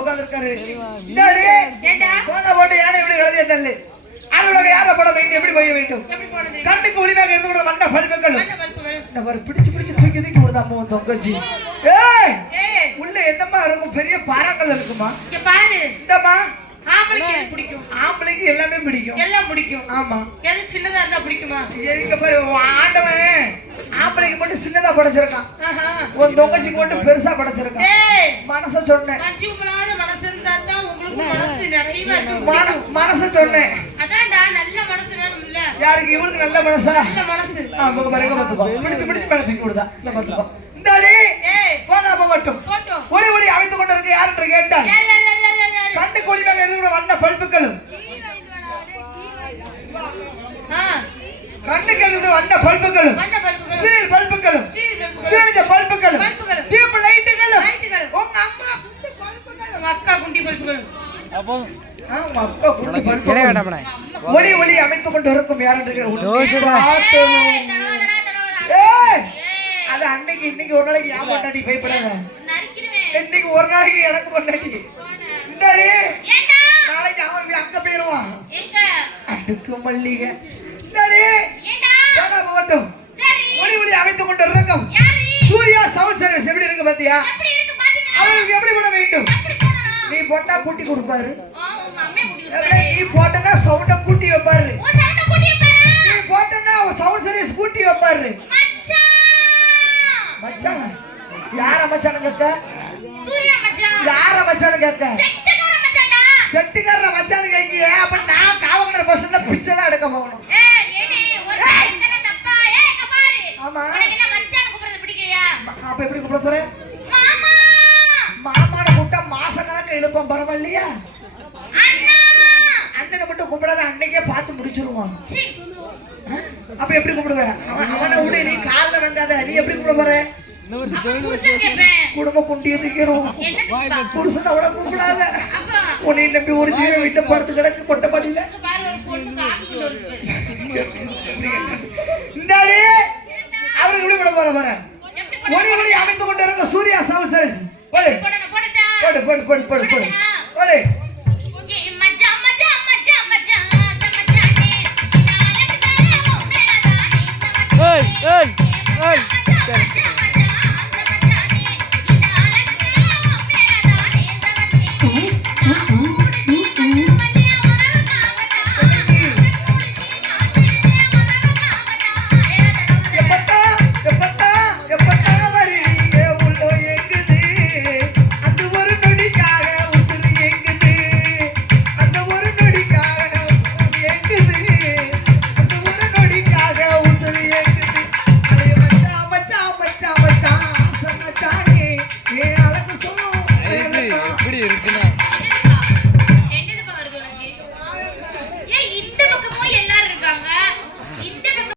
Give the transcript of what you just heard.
உட்கார்ந்திருக்காரு. இந்தாடி போன போட்டு யானை எப்படி எழுதிய தள்ளு அலுவலக யார போட வேண்டும் எப்படி போய வேண்டும் கண்ணுக்கு ஒளிவாக இருந்து கூட மண்ட பல்புகளும் பிடிச்சு பிடிச்சு தூக்கி தூக்கி விடுதா அம்மா தொங்கச்சி. ஏய் உள்ள என்னமா இருக்கும் பெரிய பாறாங்கல் இருக்குமா இங்க பாரு. இந்தமா ஆம்பளைக்கு எது பிடிக்கும்? ஆம்பளைக்கு எல்லாமே பிடிக்கும். எல்லாம் பிடிக்கும். ஆமா. எது சின்னதா இருந்தா பிடிக்குமா? எங்க பாரு ஆண்டவன் ஆம்பளைக்கு மட்டும் சின்னதா படைச்சிருக்கான். உன் தொங்கச்சிக்கு மட்டும் பெருசா படைச்சிருக்கான். ஏய் மனச சொன்னேன். அஞ்சுமலாத மனசு இருந்தா தான் உங்களுக்கு மனசு நிறையவே இருக்கும். மனச சொன்னேன். அதான்டா நல்ல மனசு வேணும் இல்ல? யாருக்கு இவளுக்கு நல்ல மனசா? நல்ல மனசு. அவங்க பாருங்க பாத்துப்பா. பிடிச்சு பிடிச்சு மேல தூக்கி விடுதா. இல்ல பாத்துப்பா. இந்தாடி போடா போகட்டும். ஒளி ஒளி அமைத்து கொண்டு இருக்கு யாருன்னு கேட்டா கண்ணு கோழியாக எது கூட வண்ண பல்புகளும் கண்ணுக்கு எது வண்ண பல்புகளும் சீல் பல்புகளும் சீலிஞ்ச பல்புகளும் டியூப் லைட்டுகளும் உங்க அம்மா குட்டி பல்புகளும் அக்கா குட்டி பல்புகளும் அப்போ ஆமா அக்கா குட்டி பல்புகளும் ஒளி ஒளி அமைத்து கொண்டு இருக்கும் யாருன்னு ஏய் அது அன்னைக்கு இன்னைக்கு ஒரு நாளைக்கு யா பொண்டாட்டி பயப்படாத இன்னைக்கு ஒரு நாளைக்கு எனக்கு பொண்டாட்டி இந்தாடி நாளைக்கு அவன் அங்க போயிருவான் அடுக்கு மல்லிகை இந்தாடி போடா போகட்டும் ஒளி ஒளி அமைத்துக் கொண்டு இருக்கும் சூர்யா சவுண்ட் சர்வீஸ் எப்படி இருக்கு பாத்தியா அவருக்கு எப்படி போட வேண்டும் நீ போட்டா கூட்டி கொடுப்பாரு நீ போட்டனா சவுண்ட கூட்டி வைப்பாரு நீ போட்டனா சவுண்ட் சர்வீஸ் கூட்டி வைப்பாரு மச்சான் யார மச்சான் கேக்க யார மச்சான் கேக்க செட்டுக்காரர மச்சான் கேக்கிய அப்ப நான் காவங்கற பஸ்ல பிச்சை தான் எடுக்க போகணும் ஆமா என்ன மச்சான் கூப்பிடுறது பிடிக்கலையா அப்ப எப்படி கூப்பிட போற மாமா மாமாட கூட்ட மாசம் கணக்கு இழுப்போம் பரவாயில்லையா அண்ணனை மட்டும் கூப்பிடாத அன்னைக்கே பார்த்து முடிச்சிருவான் அப்ப எப்படி கூப்பிடுவ அவனை விட நீ காலில் வந்தாத நீ எப்படி கூப்பிட போற குடும்ப குண்டிய திக்கிறோம் புருஷன் அவனை கூப்பிடாத உன்னை நம்பி ஒரு ஜீவன் வீட்டை படுத்து கிடக்கு கொட்டப்பாடியில இந்தாடி அவருக்கு எப்படி விட போற வர ஒளி ஒளி அமைத்து கொண்டு இருக்க சூர்யா சவுண்ட் சர்வீஸ் போடு போடு போடு போடு போடு போடு போடு Hey!